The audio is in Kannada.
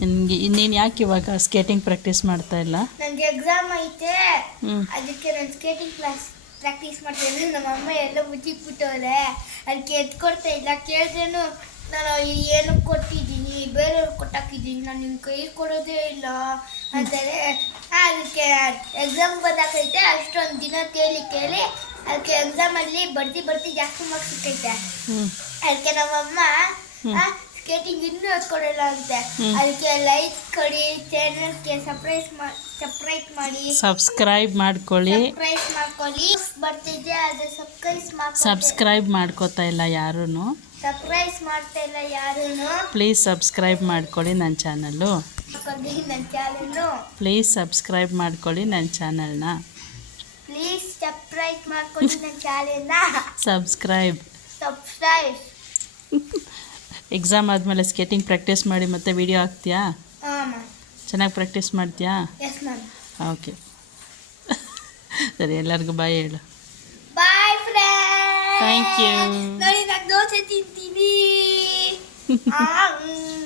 ನಿನಗೆ ಇನ್ನೇನು ಯಾಕೆ ಇವಾಗ ಸ್ಕೇಟಿಂಗ್ ಪ್ರಾಕ್ಟೀಸ್ ಮಾಡ್ತಾ ಇಲ್ಲ? ನನಗೆ ಎಕ್ಸಾಮ್ ಐತೆ, ಅದಕ್ಕೆ ನಾನು ಸ್ಕೇಟಿಂಗ್ ಪ್ರಾಕ್ಟೀಸ್ ಮಾಡ್ತಾ ಇದ್ದೀನಿ. ನಮ್ಮ ಅಮ್ಮ ಎಲ್ಲ ಮುಚ್ಚಿಕ್ಬಿಟ್ಟವ್ರೆ, ಅದಕ್ಕೆ ಎತ್ಕೊಡ್ತಾ ಇಲ್ಲ. ಕೇಳಿದ್ರೇನು ನಾನು ಏನು ಕೊಟ್ಟಿದ್ದೀನಿ, ಬೇರೆಯವ್ರು ಕೊಟ್ಟಾಕಿದ್ದೀನಿ, ನಾನು ನಿಮ್ಮ ಕೈ ಕೊಡೋದೇ ಇಲ್ಲ ಅಂತಾರೆ. ಅದಕ್ಕೆ ಎಕ್ಸಾಮ್ ಬಂದಾಕೈತೆ, ಅಷ್ಟೊಂದು ದಿನ ಕೇಳಿ ಅದಕ್ಕೆ ಎಕ್ಸಾಮಲ್ಲಿ ಬರ್ತಿ ಜಾಸ್ತಿ ಮಾರ್ಕ್ಸ್ ಸಿಕ್ಕೈತೆ. ಅದಕ್ಕೆ ನಮ್ಮಮ್ಮ ಸ್ಕೇಟಿಂಗ್ ಇನ್ನೂ ಹಚ್ಕೊಡಲ್ಲ ಅಂತೆ. ಅದಕ್ಕೆ ಲೈಕ್ ಕೊಡಿ, ಚಾನಲ್ಗೆ ಸಬ್ಸ್ಕ್ರೈಬ್ ಮಾಡ್ಕೊಳ್ಳಿ. ಬರ್ತಿದ್ದೆ ಅದು ಸಬ್ಸ್ಕ್ರೈಬ್ ಮಾಡ್ಕೋತಾ ಇಲ್ಲ ಯಾರೂ. ಸರ್ಪ್ರೈಸ್ ಮಾಡ್ತಾ ಇಲ್ಲ ಯಾರೂ. ಪ್ಲೀಸ್ ಸಬ್ಸ್ಕ್ರೈಬ್ ಮಾಡ್ಕೊಳ್ಳಿ ನನ್ನ ಚಾನಲ್ಲು. ಪ್ಲೀಸ್ ಸಬ್ಸ್ಕ್ರೈಬ್ ಮಾಡ್ಕೊಳ್ಳಿ ನನ್ನ ಚಾನಲ್ನ. ಸಬ್ಸ್ಕ್ರೈಬ್. ಎಕ್ಸಾಮ್ ಆದಮೇಲೆ ಸ್ಕೇಟಿಂಗ್ ಪ್ರಾಕ್ಟೀಸ್ ಮಾಡಿ ಮತ್ತೆ ವಿಡಿಯೋ ಹಾಕ್ತೀಯಾ? ಚೆನ್ನಾಗಿ ಪ್ರಾಕ್ಟೀಸ್ ಮಾಡ್ತೀಯಾ? ಓಕೆ. ಸರಿ, ಎಲ್ಲರಿಗೂ ಬಾಯ್ ಹೇಳು. Bye friends. Thank you. ನೋಡಿ, ನಾನು ದೋಸೆ ತಿಂತೀನಿ.